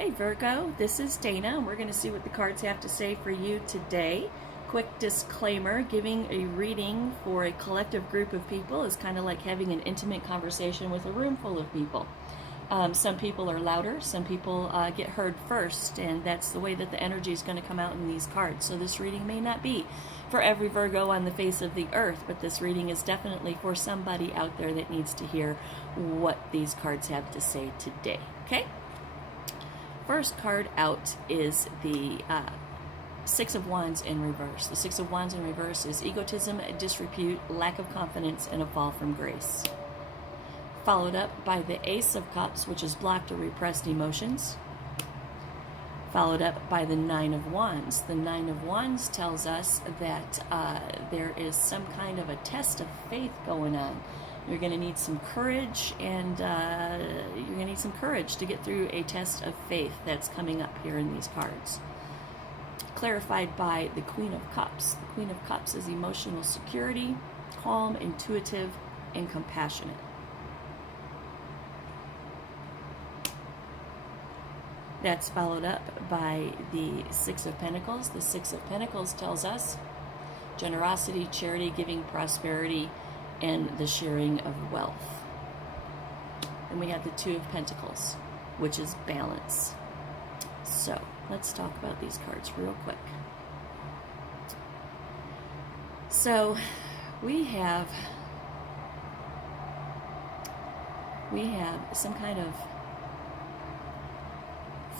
Hey Virgo, this is Dana, and we're going to see what the cards have to say for you today. Quick disclaimer, giving a reading for a collective group of people is kind of like having an intimate conversation with a room full of people. Some people are louder, some people get heard first, and that's the way that the energy is going to come out in these cards. So this reading may not be for every Virgo on the face of the earth, but this reading is definitely for somebody out there that needs to hear what these cards have to say today. Okay? First card out is the Six of Wands in reverse. The Six of Wands in reverse is egotism, disrepute, lack of confidence, and a fall from grace. Followed up by the Ace of Cups, which is blocked or repressed emotions. Followed up by the Nine of Wands. The Nine of Wands tells us that there is some kind of a test of faith going on. You're going to need some courage, and you're going to need some courage to get through a test of faith that's coming up here in these cards. Clarified by the Queen of Cups. The Queen of Cups is emotional security, calm, intuitive, and compassionate. That's followed up by the Six of Pentacles. The Six of Pentacles tells us generosity, charity, giving, prosperity, and the sharing of wealth. And we have the Two of Pentacles, which is balance. So let's talk about these cards real quick. So we have some kind of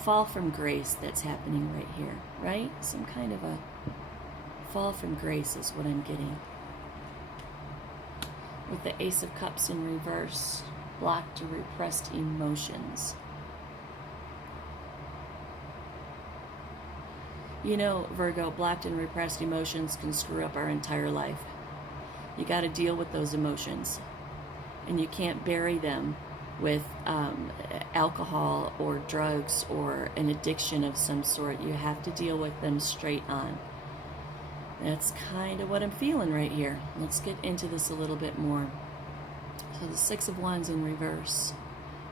fall from grace that's happening right here, right? Some kind of a fall from grace is what I'm getting. With the Ace of Cups in reverse, blocked or repressed emotions. You know, Virgo, blocked and repressed emotions can screw up our entire life. You got to deal with those emotions. And you can't bury them with alcohol or drugs or an addiction of some sort. You have to deal with them straight on. That's kind of what I'm feeling right here. Let's get into this a little bit more. So the Six of Wands in reverse.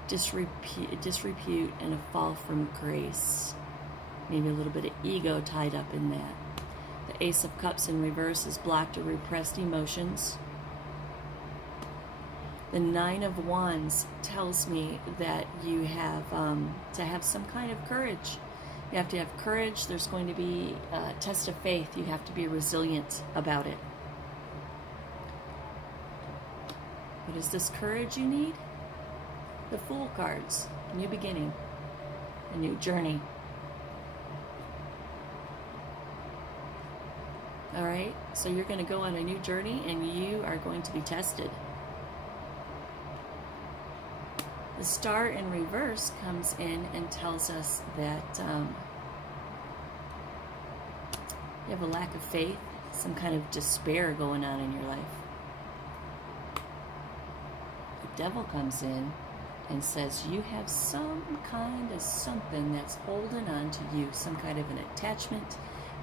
Disrepute and a fall from grace. Maybe a little bit of ego tied up in that. The Ace of Cups in reverse is blocked or repressed emotions. The Nine of Wands tells me that you have to have some kind of courage. You have to have courage. There's going to be a test of faith. You have to be resilient about it. What is this courage you need? The Fool cards. A new beginning. A new journey. All right? So you're going to go on a new journey, and you are going to be tested. The Star in reverse comes in and tells us that you have a lack of faith, some kind of despair going on in your life. The Devil comes in and says you have some kind of something that's holding on to you, some kind of an attachment,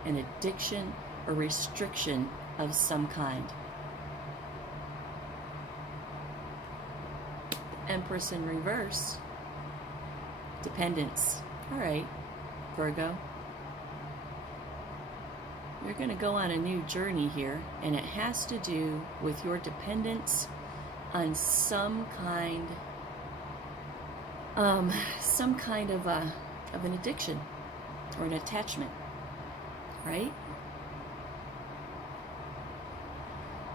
an addiction, or restriction of some kind. Empress in reverse, dependence. All right, Virgo, you're going to go on a new journey here, and it has to do with your dependence on some kind of an addiction or an attachment, right?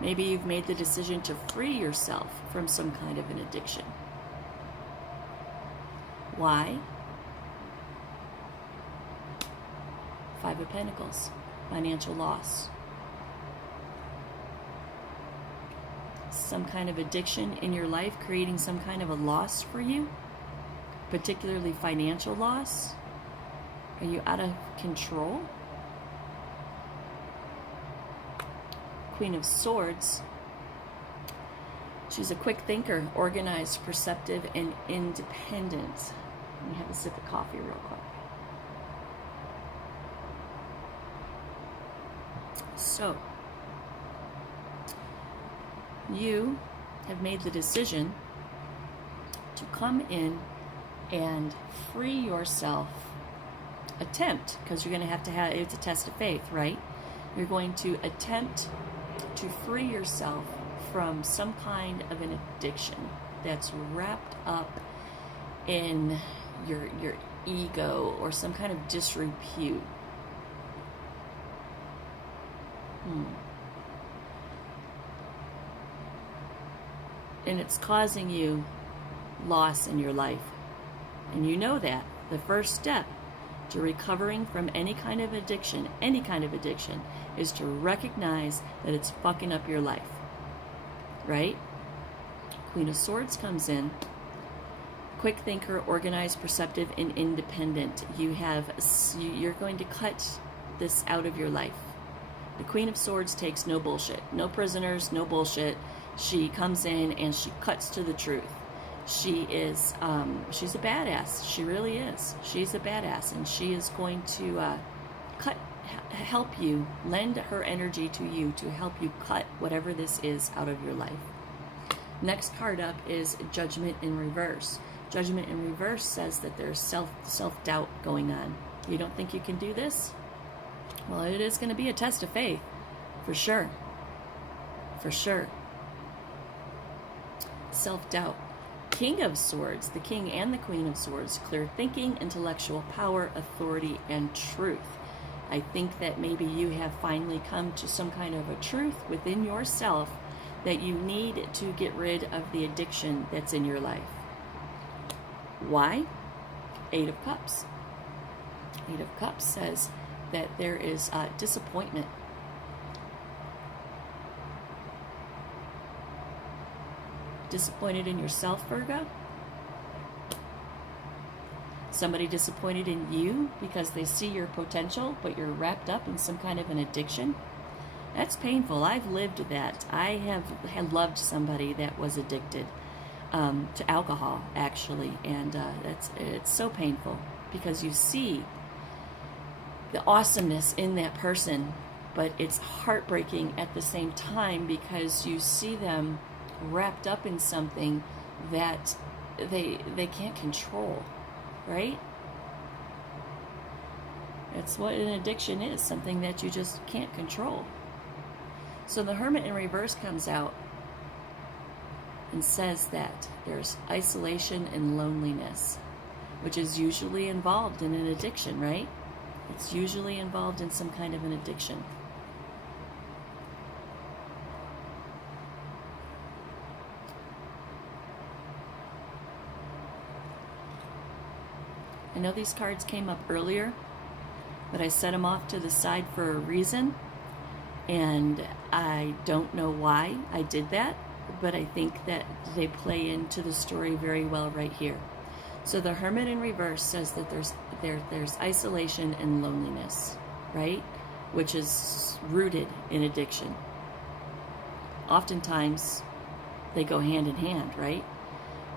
Maybe you've made the decision to free yourself from some kind of an addiction. Why? Five of Pentacles, financial loss. Some kind of addiction in your life creating some kind of a loss for you, particularly financial loss. Are you out of control? Queen of Swords. She's a quick thinker, organized, perceptive, and independent. Let me have a sip of coffee real quick. So, you have made the decision to come in and free yourself. Attempt, because you're going to have, it's a test of faith, right? You're going to attempt to free yourself from some kind of an addiction that's wrapped up in your ego or some kind of disrepute. And it's causing you loss in your life. And you know that. The first step to recovering from any kind of addiction, is to recognize that it's fucking up your life. Right? Queen of Swords comes in. Quick thinker, organized, perceptive, and independent. You're going to cut this out of your life. The Queen of Swords takes no bullshit. No prisoners, no bullshit. She comes in and she cuts to the truth. She is, she's a badass. She really is. She's a badass, and she is going to help you, lend her energy to you to help you cut whatever this is out of your life. Next card up is Judgment in Reverse. Judgment in Reverse says that there's self-doubt going on. You don't think you can do this? Well, it is going to be a test of faith, for sure. For sure. Self-doubt. King of Swords, the King and the Queen of Swords, clear thinking, intellectual power, authority, and truth. I think that maybe you have finally come to some kind of a truth within yourself that you need to get rid of the addiction that's in your life. Why? Eight of Cups. Eight of Cups says that there is disappointment. Disappointed in yourself, Virgo? Somebody disappointed in you because they see your potential, but you're wrapped up in some kind of an addiction? That's painful. I've lived that. I have loved somebody that was addicted to alcohol, actually, and it's so painful because you see the awesomeness in that person, but it's heartbreaking at the same time because you see them wrapped up in something that they can't control, right? That's what an addiction is, something that you just can't control. So the Hermit in Reverse comes out and says that there's isolation and loneliness, which is usually involved in an addiction, right? It's usually involved in some kind of an addiction. I know these cards came up earlier, but I set them off to the side for a reason, and I don't know why I did that, but I think that they play into the story very well right here. So the Hermit in Reverse says that there's isolation and loneliness, right? Which is rooted in addiction. Oftentimes, they go hand in hand, right?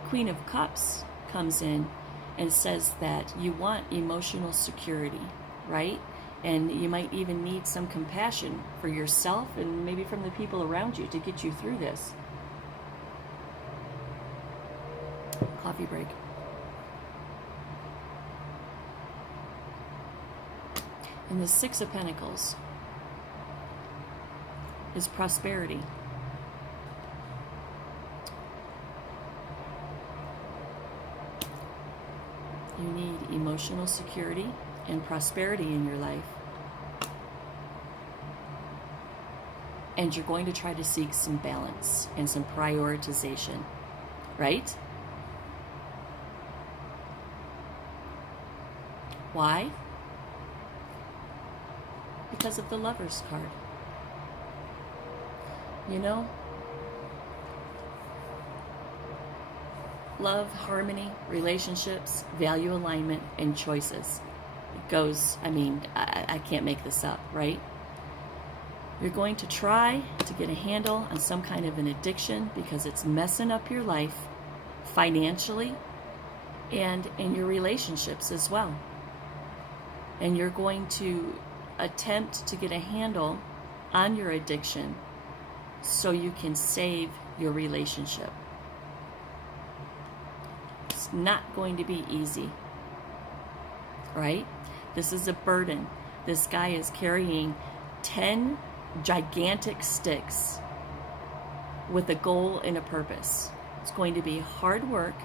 Queen of Cups comes in and says that you want emotional security, right? And you might even need some compassion for yourself and maybe from the people around you to get you through this. Coffee break. And the Six of Pentacles is prosperity. You need emotional security and prosperity in your life. And you're going to try to seek some balance and some prioritization, right? Why? Because of the Lover's card. You know, love, harmony, relationships, value alignment, and choices. It goes, I can't make this up, right? You're going to try to get a handle on some kind of an addiction because it's messing up your life financially and in your relationships as well. And you're going to attempt to get a handle on your addiction so you can save your relationship. not going to be easy, right? This is a burden. This guy is carrying 10 gigantic sticks with a goal and a purpose. It's going to be hard work.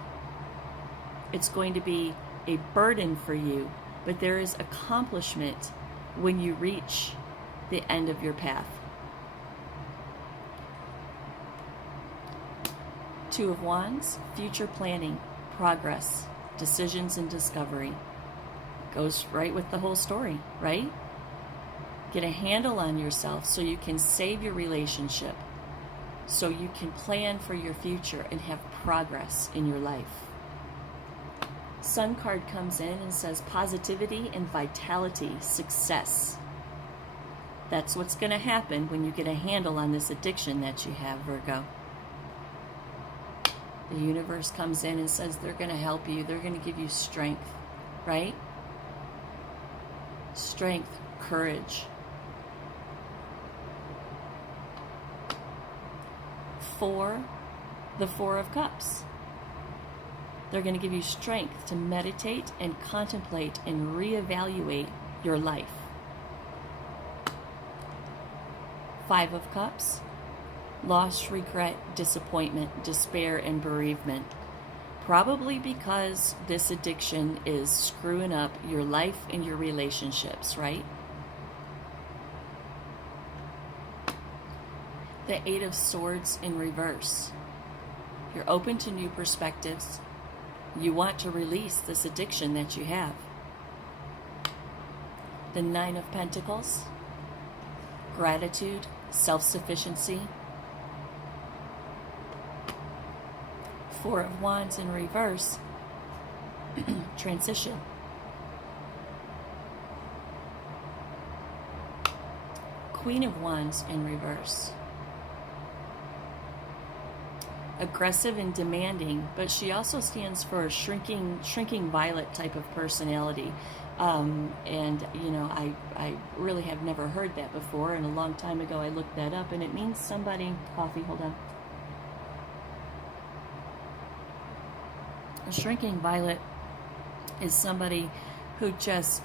It's going to be a burden for you, but there is accomplishment when you reach the end of your path. Two of Wands, future planning, progress, decisions, and discovery. Goes right with the whole story, right? Get a handle on yourself so you can save your relationship, so you can plan for your future and have progress in your life. Sun card comes in and says positivity and vitality, success. That's what's going to happen when you get a handle on this addiction that you have, Virgo. The universe comes in and says they're going to help you. They're going to give you strength, right? Strength, courage. The Four of Cups. They're going to give you strength to meditate and contemplate and reevaluate your life. Five of Cups. Loss, regret, disappointment, despair, and bereavement. Probably because this addiction is screwing up your life and your relationships, right? The Eight of Swords in reverse. You're open to new perspectives. You want to release this addiction that you have. The Nine of Pentacles. Gratitude, self-sufficiency. Four of Wands in reverse. Transition. Queen of Wands in reverse. Aggressive and demanding, but she also stands for a shrinking violet type of personality. And you know, I really have never heard that before, and a long time ago I looked that up, and it means somebody, coffee, hold on. A shrinking violet is somebody who just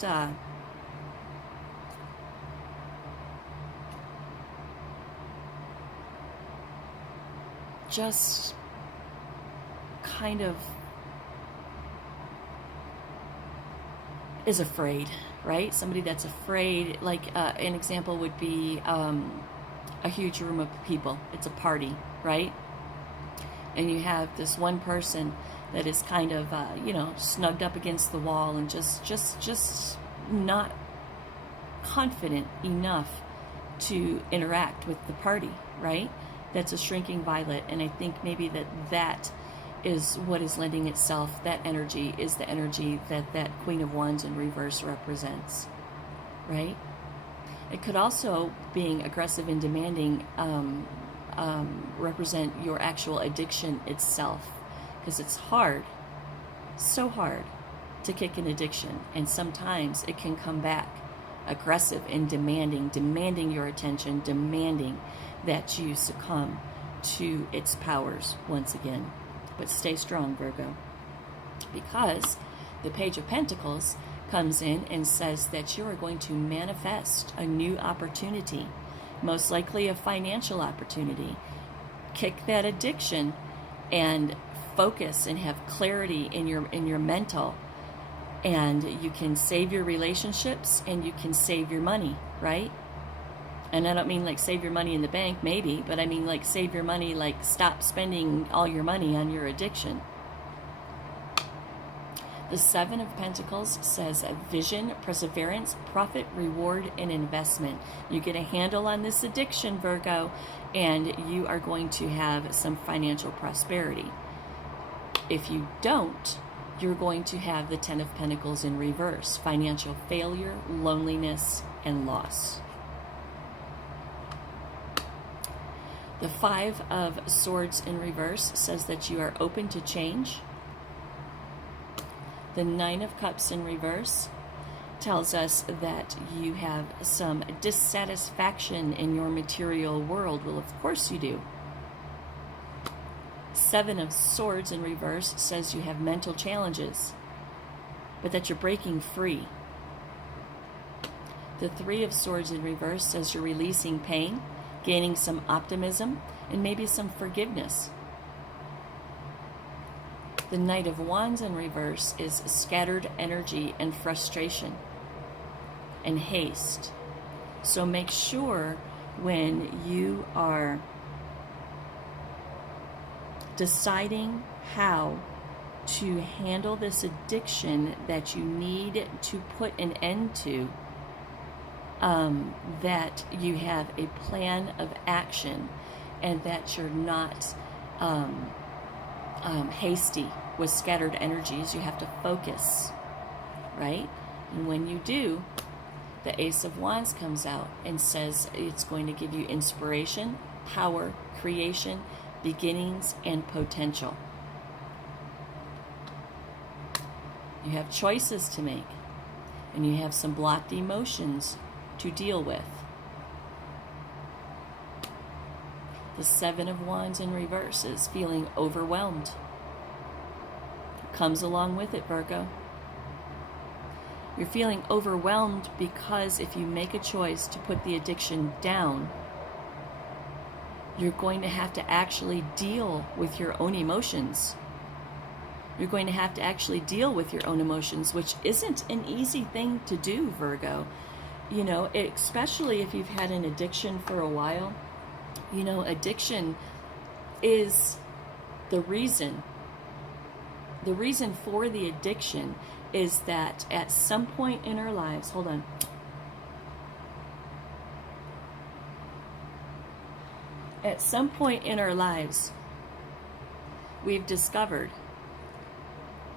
kind of is afraid, right? Somebody that's afraid, like an example would be a huge room of people. It's a party, right? And you have this one person that is kind of, snugged up against the wall and just not confident enough to interact with the party, right? That's a shrinking violet, and I think maybe that is what is lending itself. That energy is the energy that Queen of Wands in reverse represents, right? It could also, being aggressive and demanding, represent your actual addiction itself, because it's hard, so hard to kick an addiction, and sometimes it can come back aggressive and demanding your attention, demanding that you succumb to its powers once again. But stay strong, Virgo, because the Page of Pentacles comes in and says that you are going to manifest a new opportunity, most likely a financial opportunity. Kick that addiction and focus and have clarity in your mental, and you can save your relationships and you can save your money, right? And I don't mean like save your money in the bank, maybe, but I mean like save your money, like stop spending all your money on your addiction. The Seven of Pentacles says vision, perseverance, profit, reward, and investment. You get a handle on this addiction, Virgo, and you are going to have some financial prosperity. If you don't, you're going to have the Ten of Pentacles in reverse, financial failure, loneliness, and loss. The Five of Swords in reverse says that you are open to change. The Nine of Cups in reverse tells us that you have some dissatisfaction in your material world. Well, of course you do. Seven of Swords in reverse says you have mental challenges, but that you're breaking free. The Three of Swords in reverse says you're releasing pain, gaining some optimism, and maybe some forgiveness. The Knight of Wands in reverse is scattered energy and frustration and haste. So make sure when you are deciding how to handle this addiction that you need to put an end to, that you have a plan of action and that you're not hasty with scattered energies. You have to focus, right? And when you do, the Ace of Wands comes out and says it's going to give you inspiration, power, creation, beginnings, and potential. You have choices to make, and you have some blocked emotions to deal with. The Seven of Wands in reverse is feeling overwhelmed. Comes along with it, Virgo. You're feeling overwhelmed because if you make a choice to put the addiction down, you're going to have to actually deal with your own emotions. You're going to have to actually deal with your own emotions, which isn't an easy thing to do, Virgo. You know, especially if you've had an addiction for a while. You know, addiction is the reason. The reason for the addiction is that at some point in our lives, hold on. At some point in our lives, we've discovered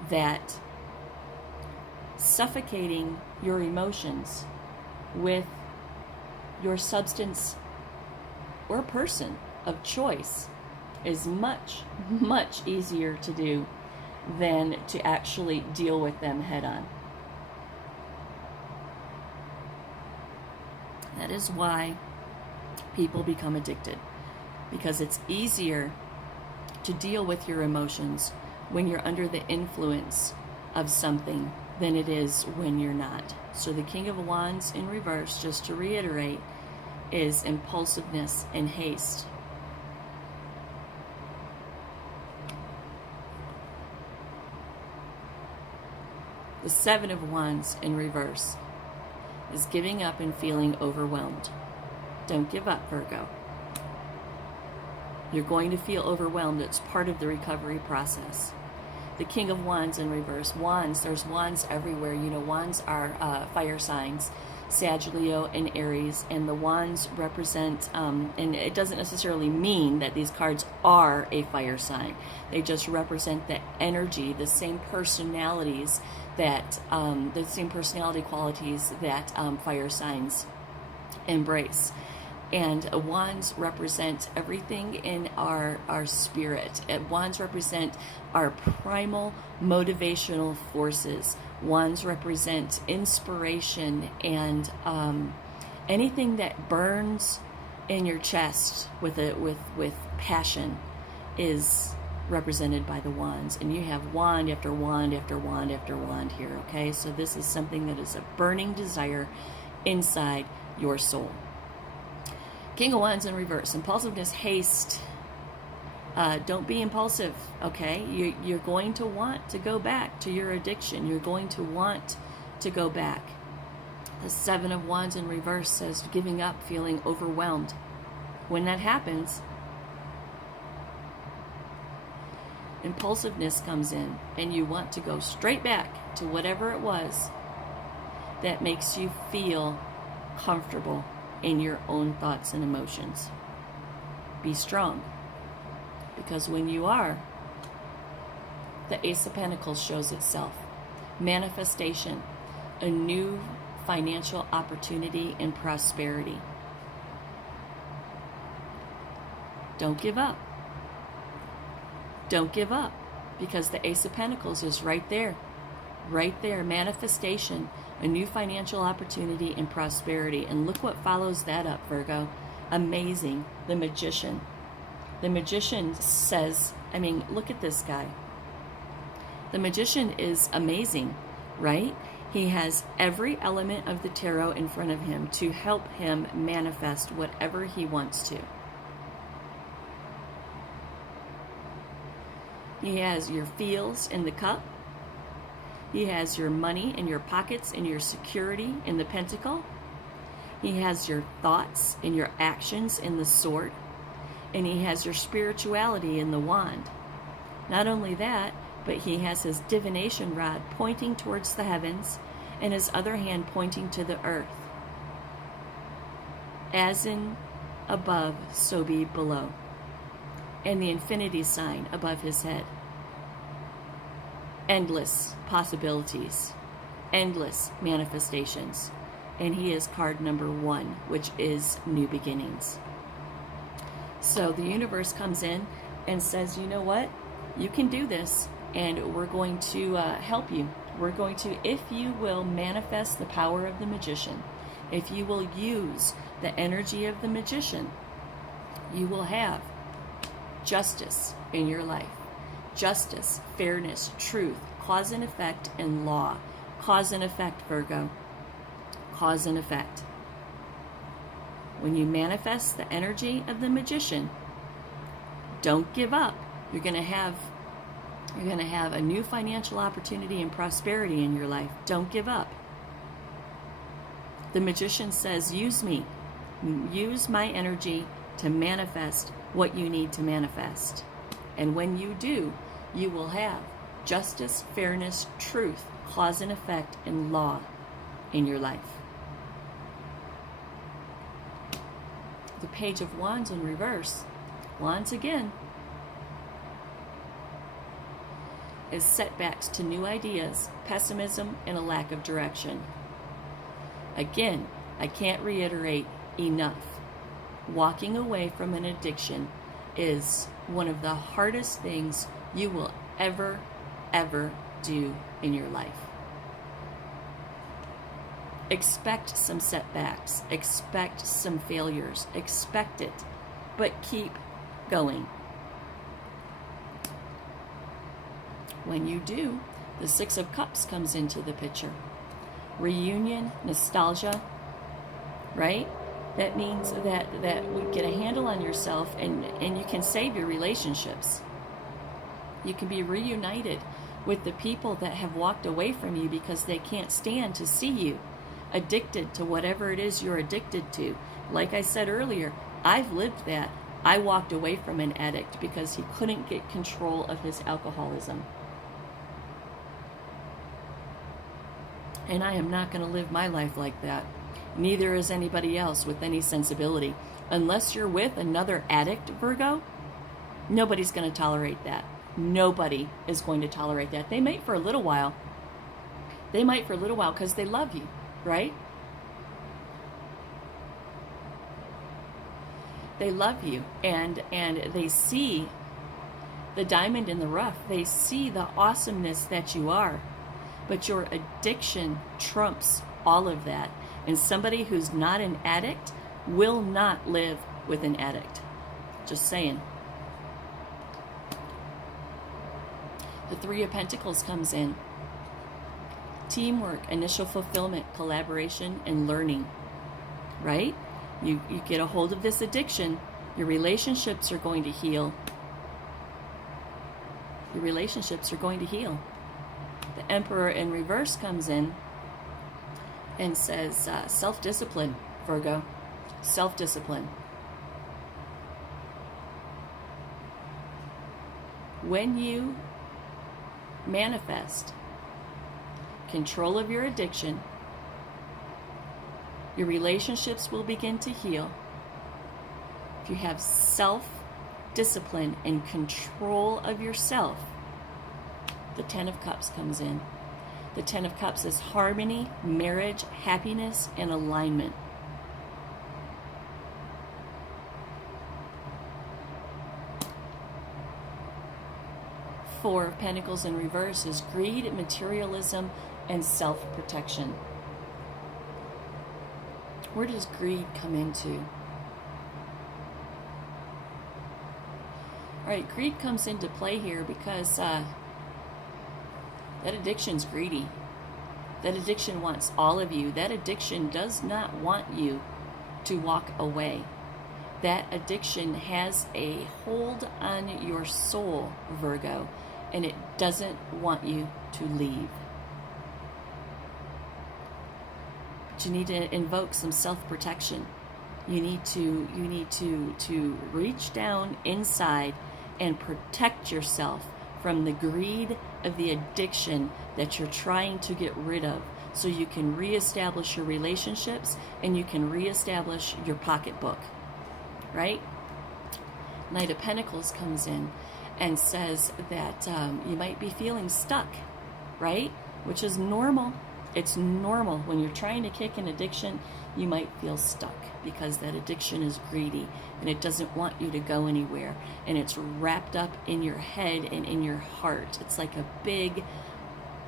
that suffocating your emotions with your substance or person of choice is much, much easier to do than to actually deal with them head on. That is why people become addicted, because it's easier to deal with your emotions when you're under the influence of something than it is when you're not. So the King of Wands in reverse, just to reiterate, is impulsiveness and haste. The Seven of Wands in reverse is giving up and feeling overwhelmed. Don't give up, Virgo. You're going to feel overwhelmed. It's part of the recovery process. The King of Wands in reverse. Wands, there's wands everywhere. You know, wands are fire signs, Sag, Leo, and Aries. And the wands represent, and it doesn't necessarily mean that these cards are a fire sign. They just represent the energy, the same personalities that, the same personality qualities that fire signs embrace. And wands represent everything in our spirit. Wands represent our primal motivational forces. Wands represent inspiration and anything that burns in your chest with passion is represented by the wands. And you have wand after wand after wand after wand here, okay? So this is something that is a burning desire inside your soul. King of Wands in reverse. Impulsiveness, haste. Don't be impulsive, okay? You're going to want to go back to your addiction. You're going to want to go back. The Seven of Wands in reverse says giving up, feeling overwhelmed. When that happens, impulsiveness comes in and you want to go straight back to whatever it was that makes you feel comfortable in your own thoughts and emotions. Be strong, because when you are, the Ace of Pentacles shows itself. Manifestation, a new financial opportunity and prosperity. Don't give up. Don't give up, because the Ace of Pentacles is right there. Right there, manifestation, a new financial opportunity and prosperity. And look what follows that up, Virgo. Amazing. The Magician. The Magician says I mean, look at this guy. The magician is amazing, right? He has every element of the tarot in front of him to help him manifest whatever he wants to. He has your feels in the cup. He has your money in your pockets and your security in the pentacle. He has your thoughts and your actions in the sword. And he has your spirituality in the wand. Not only that, but he has his divination rod pointing towards the heavens and his other hand pointing to the earth. As in above, so be below. And the infinity sign above his head. Endless possibilities, endless manifestations. And he is card number 1, which is new beginnings. So the universe comes in and says, you know what? You can do this, and we're going to help you. We're going to, if you will manifest the power of the magician, if you will use the energy of the magician, you will have justice in your life. Justice, fairness, truth, cause and effect, and law. Cause and effect, Virgo. Cause and effect. When you manifest the energy of the magician, don't give up. You're going to have a new financial opportunity and prosperity in your life. Don't give up. The magician says, use me. Use my energy to manifest what you need to manifest. And when you do, you will have justice, fairness, truth, cause and effect, and law in your life. The Page of Wands in reverse, Wands again, is setbacks to new ideas, pessimism, and a lack of direction. Again, I can't reiterate enough. Walking away from an addiction is one of the hardest things you will ever do in your life. Expect some setbacks, expect some failures, expect it, but keep going. When you do, the Six of Cups comes into the picture. Reunion, nostalgia, right? That means that we get a handle on yourself and you can save your relationships. You can be reunited with the people that have walked away from you because they can't stand to see you addicted to whatever it is you're addicted to. Like I said earlier, I've lived that. I walked away from an addict because he couldn't get control of his alcoholism. And I am not going to live my life like that. Neither is anybody else with any sensibility. Unless you're with another addict, Virgo, nobody's going to tolerate that. Nobody is going to tolerate that. They might for a little while. They might for a little while because they love you, right? They love you and they see the diamond in the rough. They see the awesomeness that you are. But your addiction trumps all of that. And somebody who's not an addict will not live with an addict. Just saying. The Three of Pentacles comes in. Teamwork, initial fulfillment, collaboration, and learning. Right? You get a hold of this addiction, your relationships are going to heal. Your relationships are going to heal. The Emperor in reverse comes in and says, self-discipline, Virgo. Self-discipline. When you manifest control of your addiction, your relationships will begin to heal. If you have self-discipline and control of yourself, the Ten of Cups comes in. The Ten of Cups is harmony, marriage, happiness, and alignment. Four of Pentacles in reverse is greed, materialism, and self-protection. Where does greed come into? All right, greed comes into play here because that addiction's greedy. That addiction wants all of you. That addiction does not want you to walk away. That addiction has a hold on your soul, Virgo, and it doesn't want you to leave. But you need to invoke some self-protection. You need to reach down inside and protect yourself from the greed of the addiction that you're trying to get rid of, so you can reestablish your relationships and you can reestablish your pocketbook, right? Knight of Pentacles comes in and says that you might be feeling stuck, right? Which is normal. It's normal. When you're trying to kick an addiction, you might feel stuck because that addiction is greedy and it doesn't want you to go anywhere. And it's wrapped up in your head and in your heart. It's like a big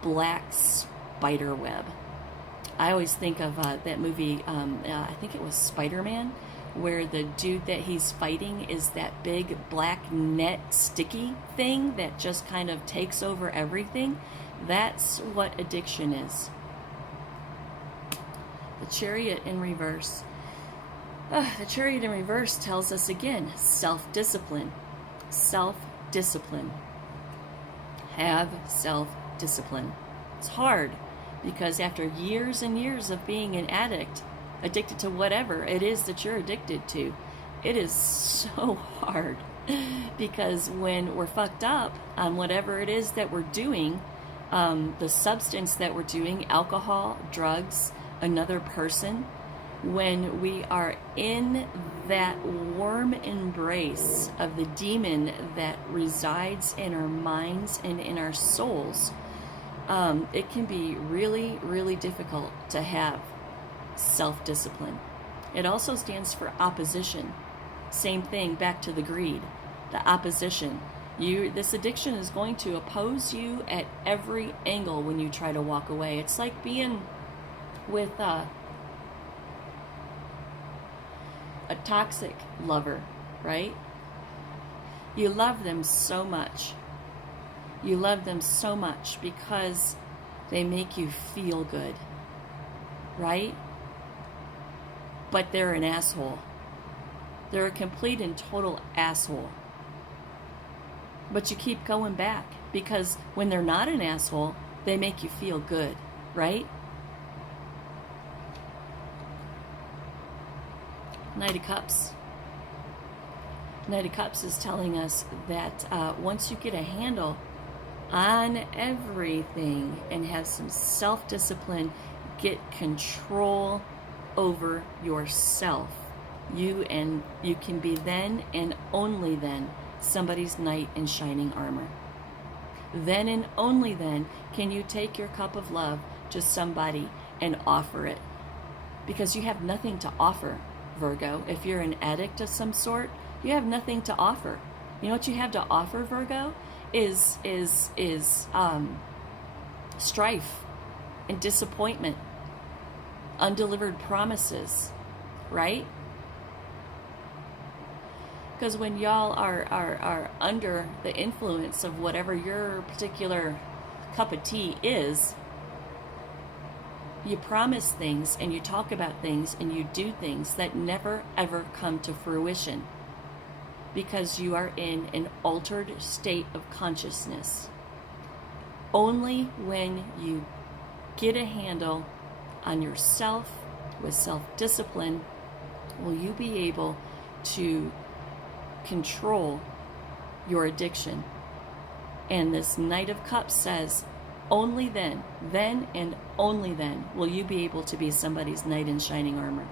black spider web. I always think of that movie, I think it was Spider-Man, where the dude that he's fighting is that big black net sticky thing that just kind of takes over everything. That's what addiction is. The Chariot in reverse. The Chariot in reverse tells us again, self-discipline. Self-discipline. Have self-discipline. It's hard because after years and years of being an addict, addicted to whatever it is that you're addicted to, it is so hard because when we're fucked up on whatever it is that we're doing, the substance that we're doing, alcohol, drugs, another person, when we are in that warm embrace of the demon that resides in our minds and in our souls, it can be really, really difficult to have self-discipline. It also stands for opposition. Same thing, back to the greed, the opposition. This addiction is going to oppose you at every angle when you try to walk away. It's like being with a toxic lover, right? You love them so much. You love them so much because they make you feel good, right? But they're an asshole. They're a complete and total asshole. But you keep going back because when they're not an asshole, they make you feel good, right? Knight of Cups. Knight of Cups is telling us that once you get a handle on everything and have some self-discipline, get control over yourself, you can be then and only then somebody's knight in shining armor. Then and only then can you take your cup of love to somebody and offer it, because you have nothing to offer, Virgo. If you're an addict of some sort, you have nothing to offer. You know what you have to offer, Virgo, is strife and disappointment, undelivered promises, right? Because when y'all are under the influence of whatever your particular cup of tea is, you promise things and you talk about things and you do things that never ever come to fruition because you are in an altered state of consciousness. Only when you get a handle on yourself with self-discipline will you be able to control your addiction. And this Knight of Cups says, only then and only then will you be able to be somebody's knight in shining armor.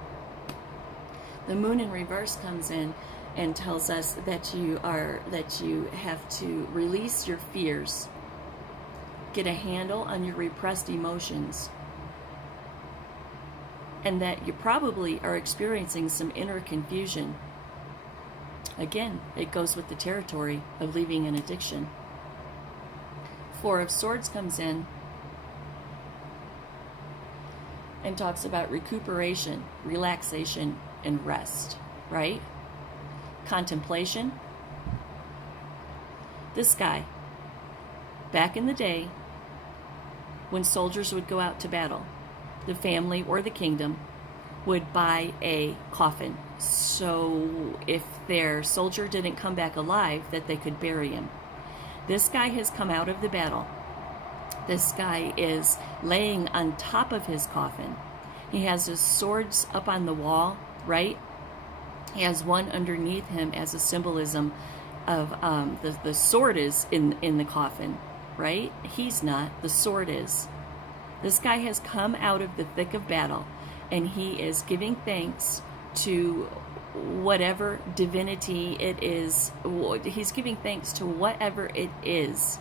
The Moon in reverse comes in and tells us that you have to release your fears, get a handle on your repressed emotions, and that you probably are experiencing some inner confusion. Again, it goes with the territory of leaving an addiction. Four of Swords comes in and talks about recuperation, relaxation, and rest, right? Contemplation. This guy, back in the day, when soldiers would go out to battle, the family or the kingdom would buy a coffin. So if their soldier didn't come back alive, that they could bury him. This guy has come out of the battle. This guy is laying on top of his coffin. He has his swords up on the wall, right? He has one underneath him as a symbolism of the sword is in the coffin, right? He's not. The sword is. This guy has come out of the thick of battle, and he is giving thanks to whatever divinity it is. He's giving thanks to whatever it is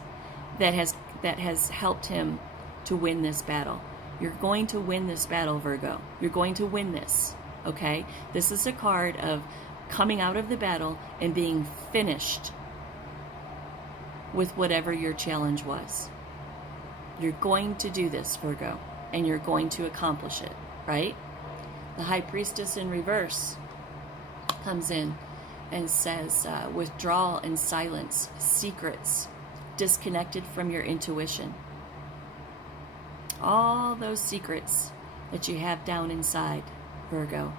that has helped him to win this battle. You're going to win this battle, Virgo. You're going to win this, okay? This is a card of coming out of the battle and being finished with whatever your challenge was. You're going to do this, Virgo, and you're going to accomplish it, right? The High Priestess in reverse comes in and says, withdrawal and silence, secrets, disconnected from your intuition. All those secrets that you have down inside, Virgo,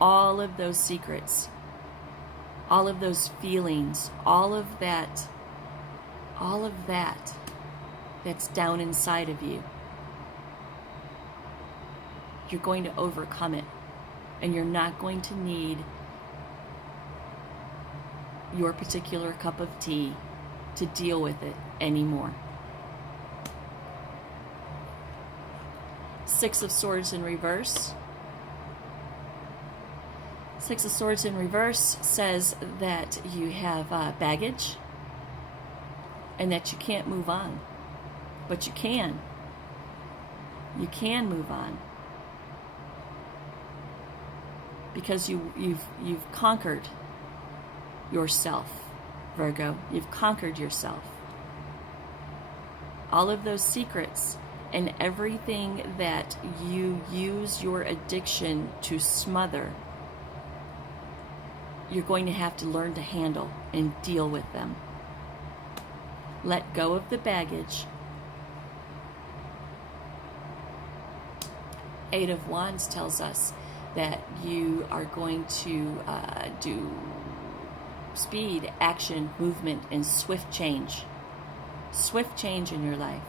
all of those secrets, all of those feelings, all of that that's down inside of you, you're going to overcome it, and you're not going to need your particular cup of tea to deal with it anymore. Six of Swords in reverse. Six of Swords in reverse says that you have baggage and that you can't move on. But you can. You can move on. Because you've conquered yourself, Virgo. You've conquered yourself. All of those secrets and everything that you use your addiction to smother, you're going to have to learn to handle and deal with them. Let go of the baggage. Eight of Wands tells us that you are going to do speed, action, movement, and swift change. Swift change in your life.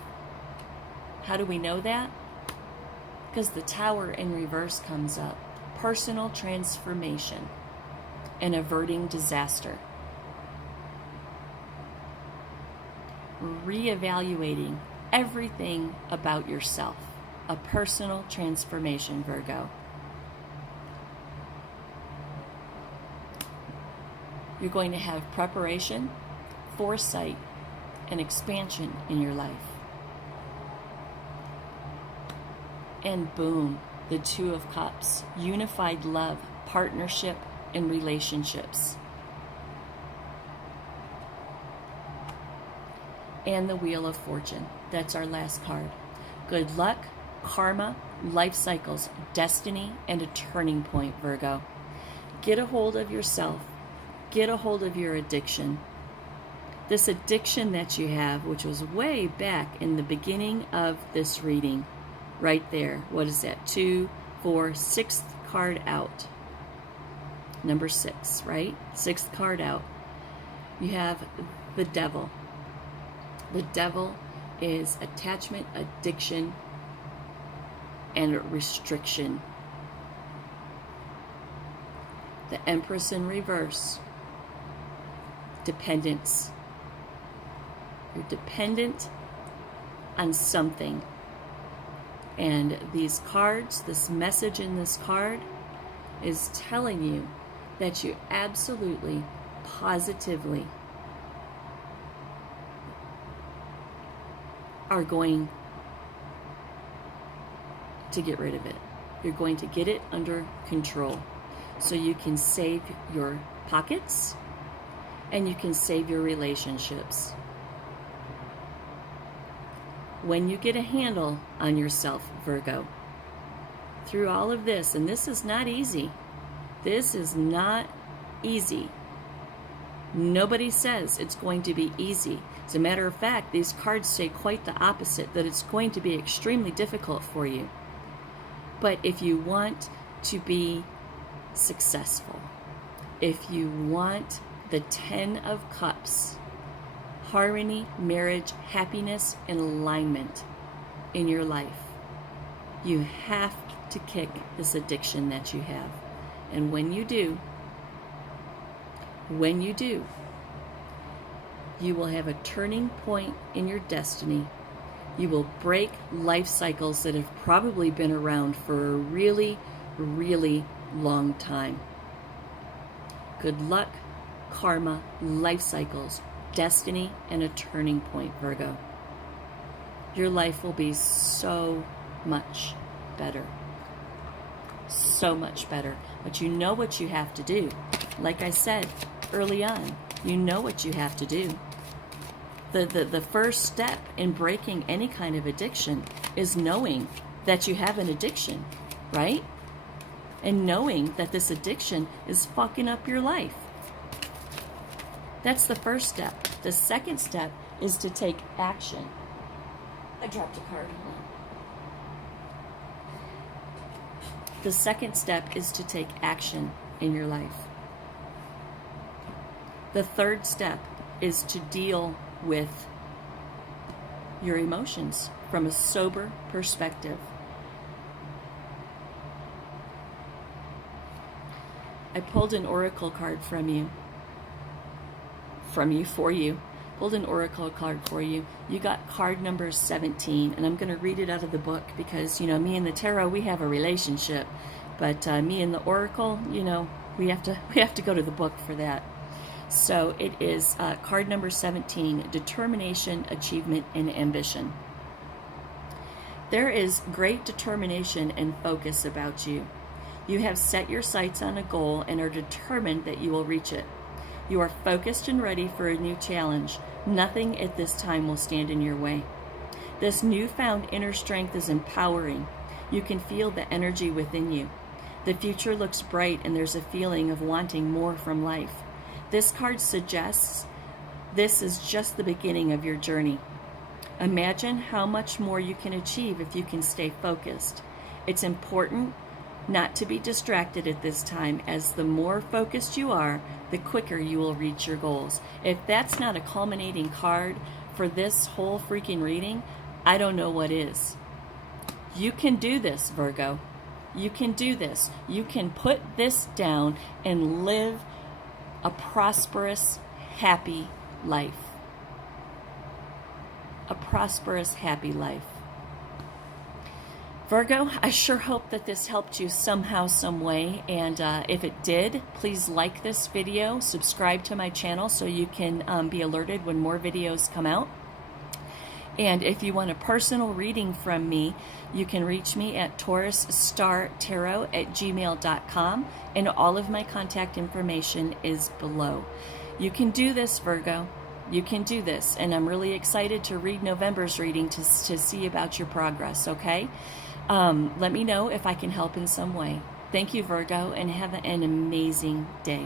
How do we know that? Because the Tower in reverse comes up. Personal transformation and averting disaster. Reevaluating everything about yourself. A personal transformation, Virgo. You're going to have preparation, foresight, and expansion in your life. And boom, the Two of Cups. Unified love, partnership, and relationships. And the Wheel of Fortune. That's our last card. Good luck, karma, life cycles, destiny, and a turning point, Virgo. Get a hold of yourself. Get a hold of your addiction. This addiction that you have, which was way back in the beginning of this reading, right there. What is that? 2, 4, 6th card out. Number 6, right? 6th card out. You have the Devil. The Devil is attachment, addiction, and restriction. The Empress in reverse. Dependence. You're dependent on something. And these cards, this message in this card is telling you that you absolutely, positively are going to get rid of it. You're going to get it under control so you can save your pockets and you can save your relationships. When you get a handle on yourself, Virgo, through all of this, and this is not easy. This is not easy. Nobody says it's going to be easy. As a matter of fact, these cards say quite the opposite, that it's going to be extremely difficult for you. But if you want to be successful, if you want the 10 of Cups, harmony, marriage, happiness, and alignment in your life, you have to kick this addiction that you have. And when you do, you will have a turning point in your destiny. You will break life cycles that have probably been around for a really, really long time. Good luck, karma, life cycles, destiny, and a turning point, Virgo. Your life will be so much better. So much better. But you know what you have to do. Like I said early on, you know what you have to do. The first step in breaking any kind of addiction is knowing that you have an addiction, right? And knowing that this addiction is fucking up your life. That's the first step. The second step is to take action. I dropped a card. Hold on. The second step is to take action in your life. The third step is to deal with your emotions from a sober perspective. I pulled an oracle card for you. Pulled an oracle card for you. You got card number 17, and I'm going to read it out of the book because, me and the tarot, we have a relationship, but me and the oracle, we have to go to the book for that. So it is card number 17, determination, achievement, and ambition. There is great determination and focus about you. You have set your sights on a goal and are determined that you will reach it. You are focused and ready for a new challenge. Nothing at this time will stand in your way. This newfound inner strength is empowering. You can feel the energy within you. The future looks bright and there's a feeling of wanting more from life. This card suggests this is just the beginning of your journey. Imagine how much more you can achieve if you can stay focused. It's important not to be distracted at this time, as the more focused you are, the quicker you will reach your goals. If that's not a culminating card for this whole freaking reading, I don't know what is. You can do this, Virgo. You can do this. You can put this down and live a prosperous, happy life. A prosperous, happy life. Virgo, I sure hope that this helped you somehow, some way, and if it did, please like this video, subscribe to my channel so you can be alerted when more videos come out. And if you want a personal reading from me, you can reach me at taurusstartarot@gmail.com, and all of my contact information is below. You can do this, Virgo. You can do this, and I'm really excited to read November's reading to see about your progress, okay? Let me know if I can help in some way. Thank you, Virgo, and have an amazing day.